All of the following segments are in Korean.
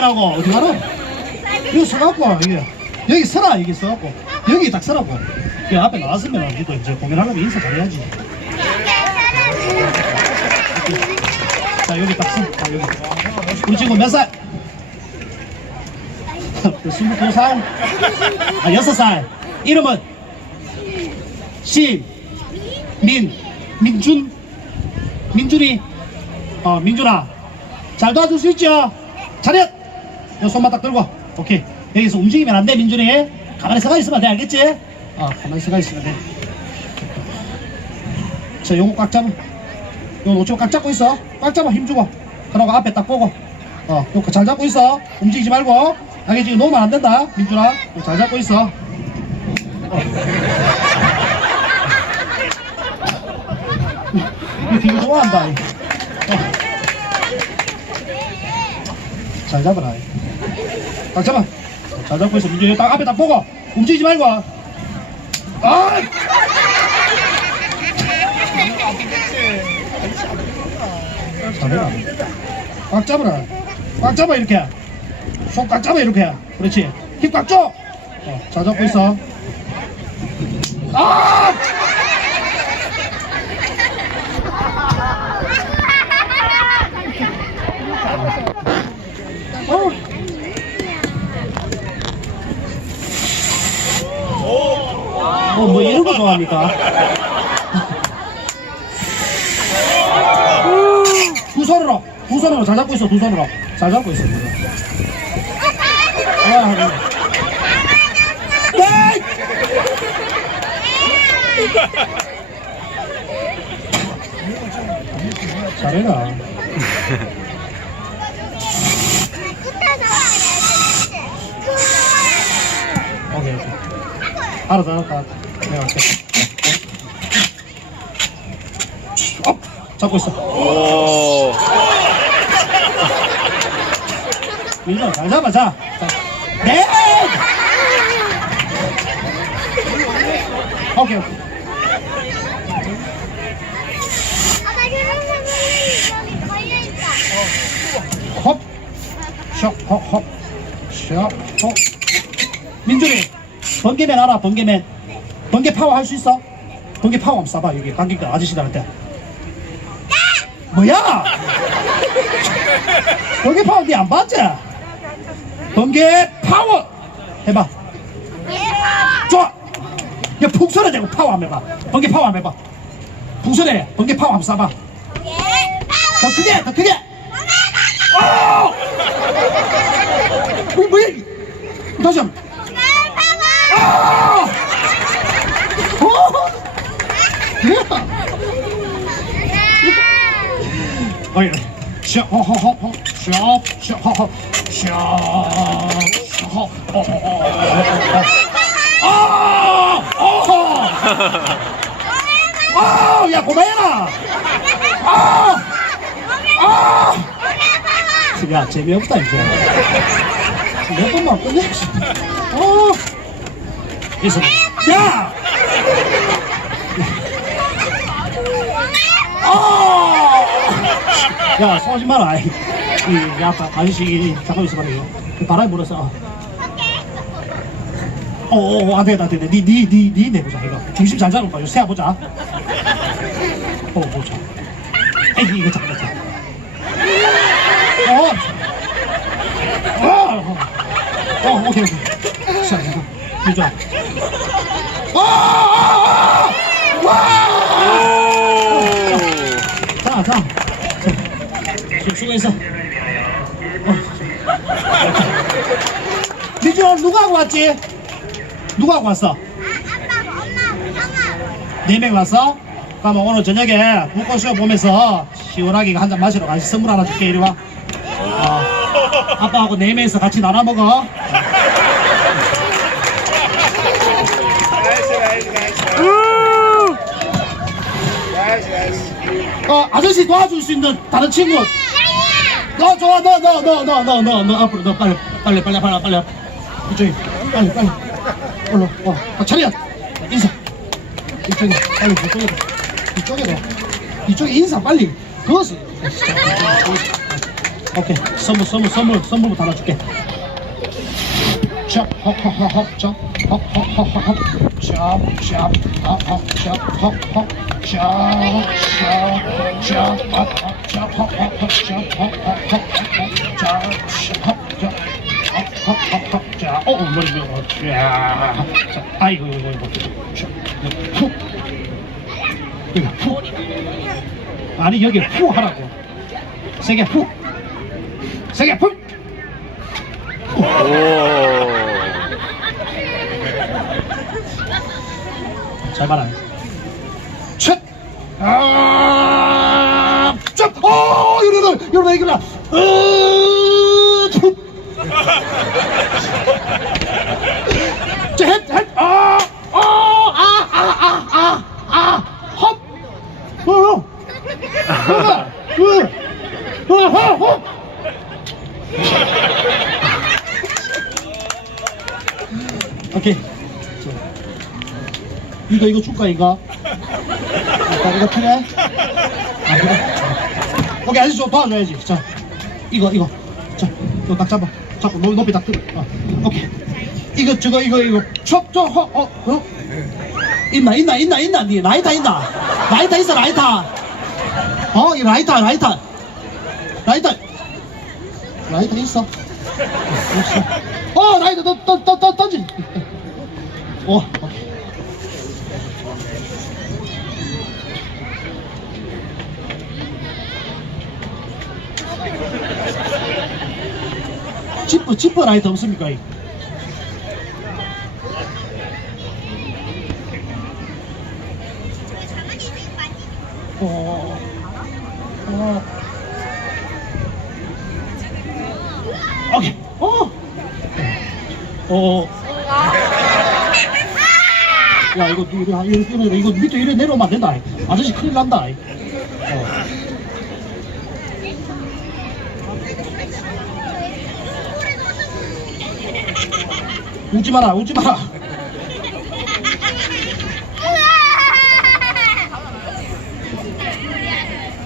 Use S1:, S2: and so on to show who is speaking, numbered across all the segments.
S1: 해라고 어디 가노? 여기 서갖고 이게 여기 서라 여기 서갖고 여기 딱 서라고 그 앞에 나왔으면 우리도 이제 공연하려면 인사 잘해야지 자 여기 딱 서. 자 여기 우리 친구 몇 살? 스물두 살? 아 여섯 살 이름은 신 민, 민준, 민준이, 어, 민준아. 잘 도와줄 수 있죠? 차렷! 요 손만 딱 들고. 오케이. 여기서 움직이면 안 돼, 민준이. 가만히 서가 있으면 돼, 알겠지? 어, 가만히 서가 있으면 돼. 자, 요거 꽉 잡아. 요 노초 꽉 잡고 있어. 꽉 잡아, 힘주고. 그러고 앞에 딱 보고. 어, 요거 잘 잡고 있어. 움직이지 말고. 알겠지? 놓으면 안 된다, 민준아. 잘 잡고 있어. 이거 되게 좋아한다. 이. 어. 잘 잡아라. 이. 딱 잡아. 잘 잡고 있어. 민준이 딱 앞에 딱 보고 움직이지 말고. 아! 잘해라. 꽉 잡아라. 꽉 잡아 이렇게. 손 꽉 잡아 이렇게. 그렇지. 힘 꽉 줘. 어, 잘 잡고 있어. 아! 어. 어, 좋아합니까? 두 손으로, 두 손으로 잘 잡고 있어, 두 손으로. 잘 잡고 있어. 아, 네! 잘해라. 오케이, 오케이. 알았어, 알았어, 알았 어. 잡고 있어.
S2: 오.
S1: 민준아, 잘 잡아, 자. 자. 네! 오케이, 오케이. 홉, 셔, 홉, 홉, 셔, 홉. 민준이, 번개맨 알아, 번개맨. 번개 파워 할 수 있어? 번개 파워 한번 쏴봐, 여기 관객들 아저씨들한테. 뭐야? 번개 파워 니안 봤지? 번개 파워! 해봐. 좋아! 야, 풍선에 대고 파워 한번 해봐. 번개 파워 한번 해봐. 풍선에 번개 파워 한번 쏴봐. 더 크게, 더 크게! 어! 뭐, 뭐야? 다시 한 번. 아! 어! 어이, 샤, 허, 허, 허, 허, 샤, 샤, 허, 허, 샤, 샤, 허, 허, 허, 허, 허. 아! 어허! 아! 야, 고마해라! 아! 아! 야, 재미없다, 이제. 몇 번만 끝내지. 어! 야! 쏘지 마라. 이, 이, 야, 아- 아저씨, 잠깐 있어봐, 이거. 바람이 불었어. 어, 어, 어, 안 되겠다, 안 되겠다. 니, 니, 니, 니 내보자, 이거. 중심 잘 잡을까? 이거 세워보자. 어, 보자. 에이, 이거 잡자, 잡자. 어! 어! 어, 오케이, 오케이. 자, 자, 유자. 아! 자, 자. 자. 수- 수고했어. 어. 오늘 누가 하고 왔지? 누가 하고 왔어? 네명 왔어? 그럼 오늘 저녁에 불꽃쇼 보면서 시원하게 한 잔 마시러 가시 선물 하나 줄게 이리 와. 어, 아빠하고 네 명이서 같이 나눠 먹어. 어, 아저씨 도와줄 수 있는 다른 친구. 너 좋아, 너, 너, 너, 너, 너, 너, 너 앞으로 너 빨리, 빨리, 빨리, 빨리, 빨리. 이쪽에, 빨리, 빨리. 올라, 어, 어, 차렷. 인사. 이쪽에, 빨리, 이쪽에, 이쪽에 너. 이쪽에 인사 빨리. 그것이. 오케이 선물 선물 선물 선물부터 하나 줄게 자, 헉헉헉헉, 자, 헉헉헉헉, 자, 자, 헉헉, 자, 헉헉, 자, 자, 자, 헉헉, 자, 헉헉, 자, 헉헉, 자, 자, 헉헉, 자, 어, 머리 밀어, 자, 자, 아이고, 이거, 이거, 자, 푹, 여기 푹, 아니 여기 푹 하라고, 세게 푹, 세게 푹.
S2: 오.
S1: 잘 봐라. 첫! 아, 첫! 어, 일어나, 일어나, 일어나. 으, 첫! 자, 헷, 헷, 아, 아, 아, 아, 아, 아, 아, 헙! 어, 어. 으, 으, 으, 헙, 헙! 오케이. 이거 이거 줄까 이거? 이거 이거 필요해? 아 그래? 오케이 아저씨 좀 도와줘야지 자 이거 이거 자 이거 딱 잡아 잡고 높이, 높이 딱 들어 어, 오케이 이거 저거 이거 이거 첩저허 어? 어? 있나 있나 있나 있나 니 라이터 있나 라이터 있어 라이터 어? 이 라이터 라이터 라이터 라이터 있어 있어 어 라이터 던던던 던지 어 오케이 지퍼 지퍼 라이트 없습니까? 이? 어, 어, 오케이, 어, 어, 야 이거 이거 이거 이거, 밑에 이래 내려오면 안 된다. 이. 아저씨 큰일 난다. 이. 어. 웃지 마라, 웃지 마라.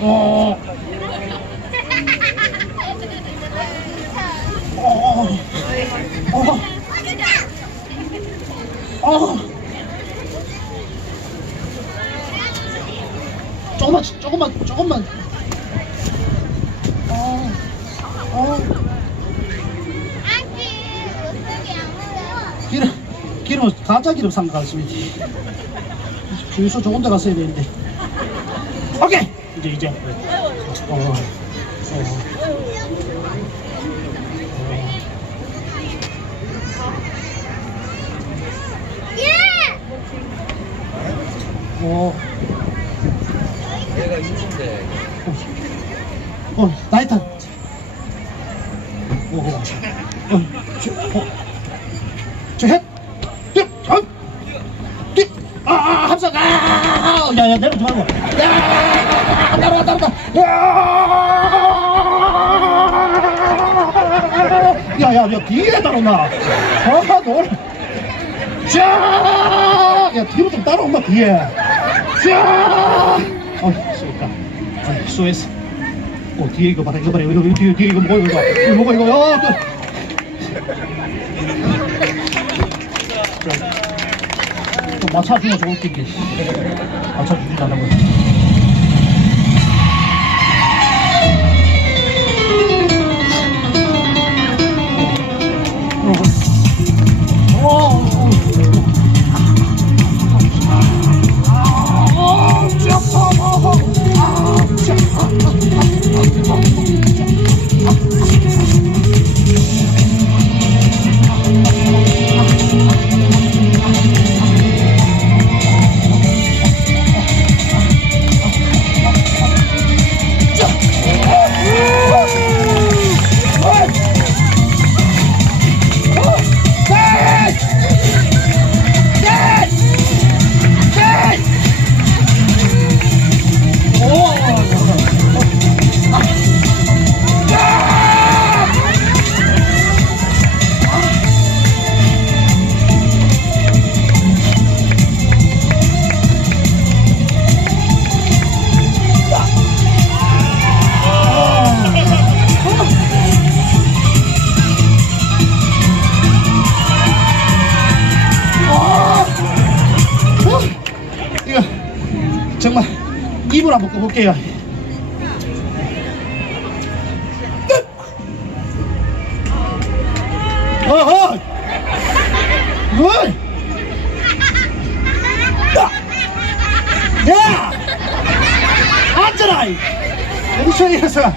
S1: 어, 어, 어, 어. 조금만, 조금만, 조금만. 어, 어. 기름, 기름, 가짜 기름 산것 같습니다. 주유소 좋은 데 갔어야 되는데. 오케이! 이제, 이제. 어, 어. 어,
S3: 얘가 있는데
S1: 어, 나이탄. 오, 어, 저, 어, 저 헷, 뛰어, 전, 뛰어, 아, 아, 합석, 아, 아, 야, 야, 내려오지 말고, 야, 따라가, 따라가, 야, 야, 야, 야, 뒤에 따라온다. 아, 너, 자, 야, 뒤로 좀 따라온다, 뒤에. 자, 어, 수고했다. 아, 수고했어. 어, 뒤에 이거 봐라, 이거 봐라, 이거, 이거, 뒤에, 뒤에 이거 뭐고, 이거, 이거 뭐고, 이거, 어, 또. 좀 맞춰주면 좋을 텐데. 맞춰주지 않는 거. 한번 꺼볼게요. 어허! 뭘? 야! 앉아라! 이. 어디서 이래서? 야!